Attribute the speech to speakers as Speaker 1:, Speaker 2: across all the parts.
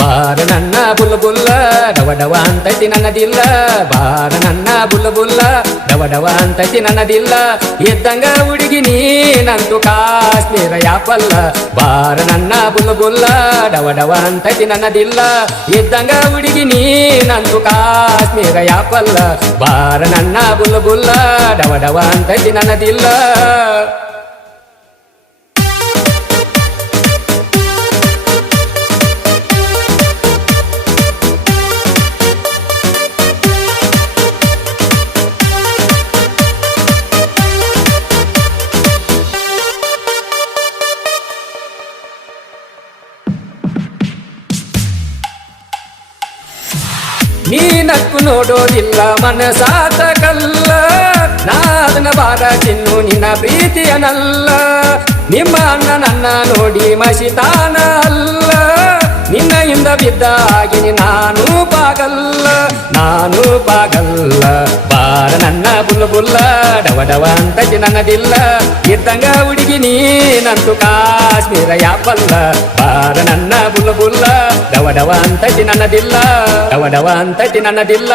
Speaker 1: ಬಾರ ನನ್ನ ಬುಲ್ಲ ಬುಲ್ಲ ಡವ ಡವ ಅಂತೈತಿ ನನ್ನದಿಲ್ಲ. ಬಾರ ನನ್ನ ಬುಲ್ಲ ಬುಲ್ಲ ಡವ ಡವ ಅಂತೈತಿ ನನ್ನದಿಲ್ಲ. ಎದ್ದಂಗ ಹುಡುಗಿ ನೀನಂತೂ ಕಾಶ್ಮೀರ ಯಾಪಲ್ಲ. ಬಾರ ನನ್ನ ಬುಲ್ಲ ಬುಲ್ಲ ಡವ ಡವ ಅಂತೈತಿ ನನ್ನದಿಲ್ಲ. ಎದ್ದಂಗ ಹುಡುಗಿ ನೀನಂತೂ ಕಾಶ್ಮೀರ ಯಾಪಲ್ಲ. ಬಾರ ನನ್ನ ಬುಲ್ಲ ಬುಲ್ಲ ಡವ ಡವ ಅಂತೈತಿ ನನ್ನದಿಲ್ಲ. ನೀನಕ್ಕು ನೋಡೋದಿಲ್ಲ ಮನಸಾತ ಕಲ್ಲ ನಾದನ ಬಾರ ಚಿನ್ನು ನಿನ್ನ ಪ್ರೀತಿಯನಲ್ಲ. ನಿಮ್ಮ ಅಣ್ಣ ನನ್ನ ನೋಡಿ ಮಸಿತಾನ ಅಲ್ಲ. ನಿನ್ನ ಹಿಂದ ಬಿದ್ದ ಆಗಿನಿ ನಾನು ಪಾಗಲ್ಲ ನಾನು ಪಾಗಲ್ಲ. ಬುಲ್ಲ ಬುಲ್ಲ, ಡವ ಡವ ಅಂತ ನನ್ನದಿಲ್ಲ ಇದ್ದಂಗ ಹುಡುಗಿ ನೀನಂತೂ ಕಾಶ್ಮೀರ ಯಾಪಲ್ಲ. ಬಾರ ನನ್ನ ಬುಲ್ಲ ಬುಲ್ಲ, ಡವ ಅಂತ ನನ್ನದಿಲ್ಲ ಡವ ಅಂತತಿ ನನ್ನದಿಲ್ಲ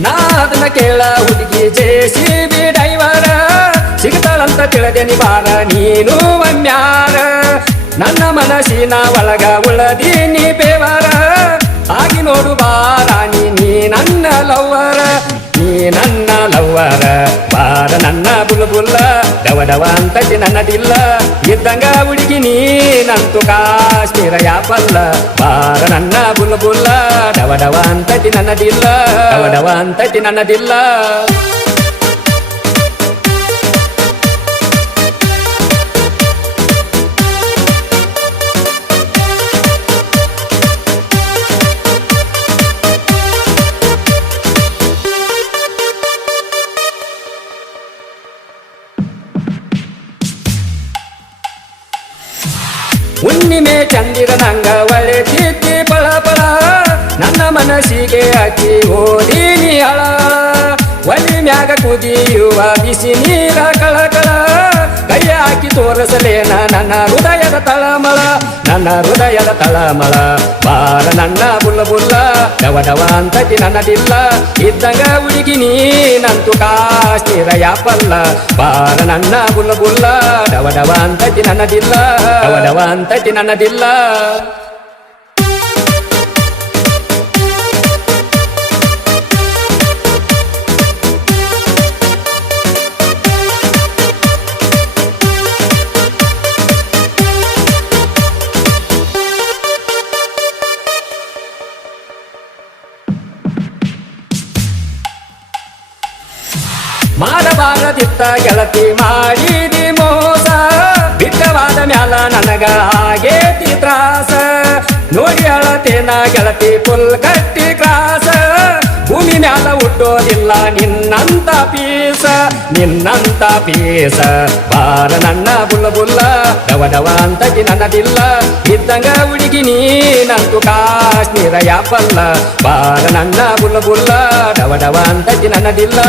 Speaker 1: ನಾ ಅದನ್ನ ಕೇಳ ಹುಡುಗಿ ಜೇಸಿಬಿ ಡೈವರ ಸಿಗ್ತಾಳಂತ ತಿಳದೆ ಬಾರ ನೀನು ಒಮ್ಮ್ಯಾರ ನನ್ನ ಮನಸ್ಸಿನ ಒಳಗ ಉಳದೀನಿ ಬೇವಾರ. ಆಗಿ ನೋಡು ಬಾರಾಣಿ ನೀ ನನ್ನ ಲವ್ವರ. ನೀ ನನ್ನ ಲವ್ವರ, ಬಾರ ನನ್ನ ಬುಲ್ಬುಲ್ಲ. ಡವ ಡವ ಅಂತತಿ ನನ್ನದಿಲ್ಲ ಇದ್ದಂಗ ಹುಡುಗಿ ನೀನಂತೂ ಕಾಶ್ಮೀರ ಯಾಪಲ್ಲ. ಬಾರ ನನ್ನ ಬುಲ್ ಬುಲ್ಲ ಡವ ಡವ ಅಂತಟಿ ನನ್ನದಿಲ್ಲ. ಡವ ಡವ ಅಂತಟಿ ನನ್ನದಿಲ್ಲ. ಹುಣ್ಣಿಮೆ ಚಂದಿರನಂಗ ಒಳ್ಳೆ ಚೀತಿ ಪಳ ಪಳ. ನನ್ನ ಮನಸ್ಸಿಗೆ ಅಕ್ಕಿ ಓದಿ ಅಳ. ಒಲಿ ಮ್ಯಾಗ ಕುದಿಯುವ ಬಿಸಿ ನೀರ ಕಳಕಳ ಕೈ ಹಾಕಿ ತೋರಿಸಲೇನ ನನ್ನ ಹೃದಯದ ತಳಮಳ. ನನ್ನ ಹೃದಯದ ತಳಮಳ. ಬಾರ ನನ್ನ ಬುಲ್ಲ ಬುಲ್ಲ ಡವ ಡವ ಅಂತತಿ ನನ್ನದಿಲ್ಲ. ಇದ್ದಂಗ ಹುಡುಗಿ ನೀನಂತೂ ಕಾಶ್ಮೀರ ಯಾಪಲ್ಲ? ಬಾರ ನನ್ನ ಗುಲ್ಲ ಬುಲ್ಲ ಡವ ಡವ ಅಂತಟಿ ನನ್ನದಿಲ್ಲ ಡವ ಡವ ಅಂತಟಿ ನನ್ನದಿಲ್ಲ. ಮಾಡಬಾರದಿತ್ತ ಗೆಳತಿ ಮಾಡಿದಿ ಮೋಸ. ಬಿಟ್ಟವಾದ ಮ್ಯಾಲ ನನಗ ಆಗೇತಿ ತ್ರಾಸ ನೋಡಿ ಅಳತೇನ ಗೆಳತಿ ಪುಲ್ ಕಟ್ಟಿ ಕ್ರಾಸ. ಭೂಮಿ ಮ್ಯಾಲ ಹುಟ್ಟೋದಿಲ್ಲ ನಿನ್ನಂತ ಪೀಸ. ನಿನ್ನಂತ ಪೀಸ. ಬಾರ ನನ್ನ ಬುಲ್ಲ ಬುಲ್ಲ ಡವ ಡವ ಅಂತಗಿ ನನ್ನದಿಲ್ಲ ಇದ್ದಂಗ ಹುಡುಗಿ ನೀನಂತೂ ಕಾಶ್ಮೀರ ಯಾಪಲ್ಲ ಬಾರ ನನ್ನ ಬುಲ್ಲ ಬುಲ್ಲ ಡವ ಡವ ಅಂತಗಿ ನನ್ನದಿಲ್ಲ